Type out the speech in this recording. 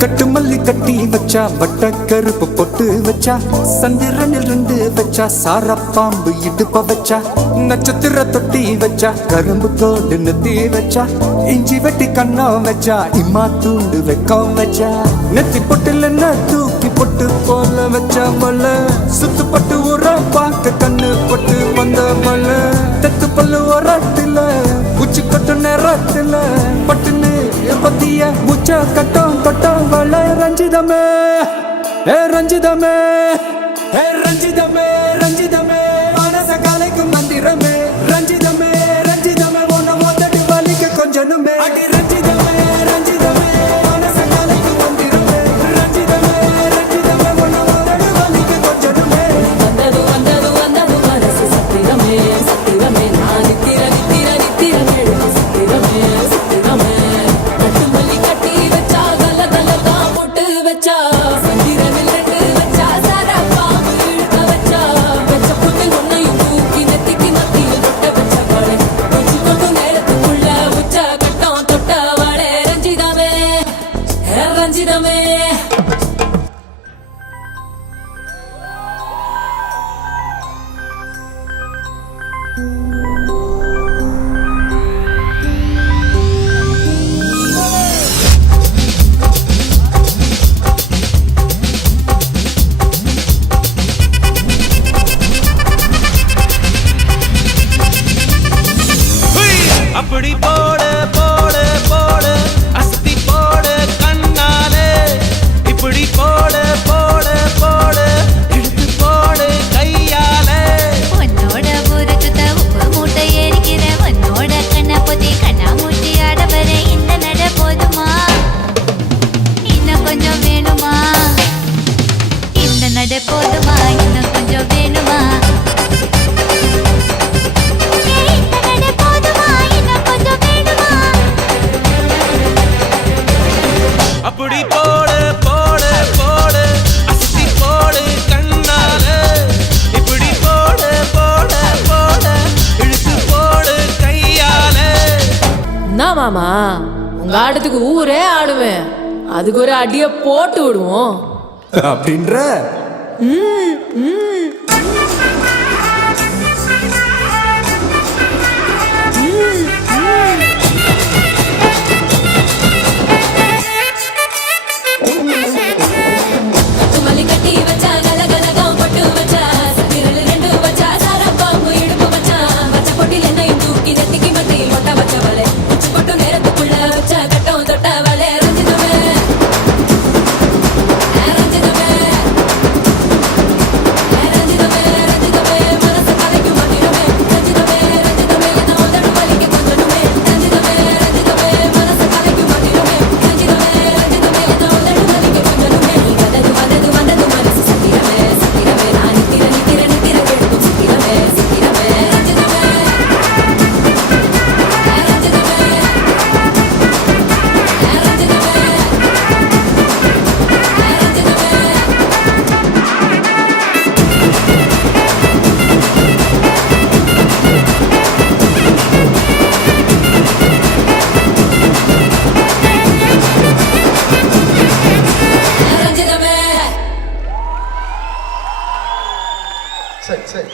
கட்டு மல்லி கட்டி வச்சா வட்ட கருப்பு பொட்டு வச்சா சந்திரனில் இருந்து வச்சா சார பாம்பு இடுப்ப வச்சா நட்சத்திர தொட்டி வச்சா கரும்பு கோடு நெத்தி வச்சா இஞ்சி வெட்டி கண்ணம் வச்சா இம்மா தூண்டு வெக்கம் வச்சா நெத்தி பொட்டுல தூக்கி பொட்டு போல வச்சா மல சுத்து பட்டு உர பார்க்க கண்ணு பொட்டு வந்த மல தெத்து பல்லு ஒரத்துல உச்சி கொட்டு நேரத்துல பட்டுன்னு பத்திய முச்ச கட்டம் கட்டம் வள ரஞ்சிதமே ஏ ரஞ்சிதமே ஏ ரஞ்சிதமே ரஞ்சிதமே மனச கலைக்கும் மந்திரமே ரஞ்சிதமே ரஞ்சிதமே ஒன்ன மொத்தடி வலிக்க கொஞ்சனுமே அடி ரஞ்சிதமே ரஞ்சிதமே மனச கலைக்கும் மந்திரமே ரஞ்சிதமே ரஞ்சிதமே ஒன்ன மொத்தடி வலிக்க கொஞ்சனுமே வந்தது வந்தது வந்தது மனசு சத்திரமே சத்திரமே நான் நித்திர நித்திர நித்திர எழுது சத்திரமே சத்திரமே கட்டு மல்லி கட்டி வச்சா கல கல தான் போட்டு வச்சா சந்திரனில் ரெண்டு வச்சா சாரா பாம்பு இழுக்க வச்சா வச்ச பொண்ணு ஒன்னையும் தூக்கி நெத்திக்கு மத்தியில் தொட்ட வச்ச வாழை வச்சு கொண்டு நேரத்துக்குள்ள உச்ச கட்டம் தொட்ட வாழை ரஞ்சிதமே ரஞ்சிதமே அப்படி போடு போடு போடு அஸ்தி போடு கண்ணாலே இப்படி போடு போடு போடு எடுத்து போடு கையாலே உன்னோட புறத்துத்த உப்பு மூட்டை எரிக்கிற உன்னோட கண்ண பொத்தி கண்ணா மூட்டி ஆட வர இந்த நட போதுமா இன்னும் கொஞ்சம் வேணுமா இந்த நட போதுமா இன்னும் கொஞ்சம் வேணுமா அப்படி போடு போடு போடு அஸ்தி போடு கண்ணாலே இப்படி போடு போடு போடு எடுத்து போடு கையாலே என்ன மாமா உங்க ஆட்டத்துக்கு ஊரே ஆடுவேன் அதுக்கு ஒரு அடிய போட்டு விடுவோம் அப்படின்ற கட்டு மல்லி கட்டி வச்சா கல கலகம் போட்டு வச்சா சந்திரனில் ரெண்டு வச்சா சாரா பாம்பு இடுப்பு வச்சா வச்ச பொட்டில் என்னையும் தூக்கி நெத்திக்கு மத்தியில் ஒட்ட வச்ச வலை உச்சி கொட்டு நேரத்துக்குள்ள வச்ச கட்டம் தொட்ட வலை ரஞ்சிதமே ரஞ்சிதமே ரஞ்சிதமே ரஞ்சிதமே மனச கலைக்கும் மந்திரமே ரஞ்சிதமே ரஞ்சிதமே என்ன உதடு வலிக்க கொஞ்சனுமே ரஞ்சிதமே ரஞ்சிதமே மனச கலைக்கும் மந்திரமே ரஞ்சிதமே ரஞ்சிதமே என்ன உதடு வலிக்க கொஞ்சனுமே வந்தது வந்தது வந்தது மனசு சத்திரமே சத்திரமே நான் நித்திர நித்திர நித்திர எழுதும் சத்திரமே சத்திரமே ரஞ்சிதமே ரஞ்சிதமே ரஞ்சிதமே சரி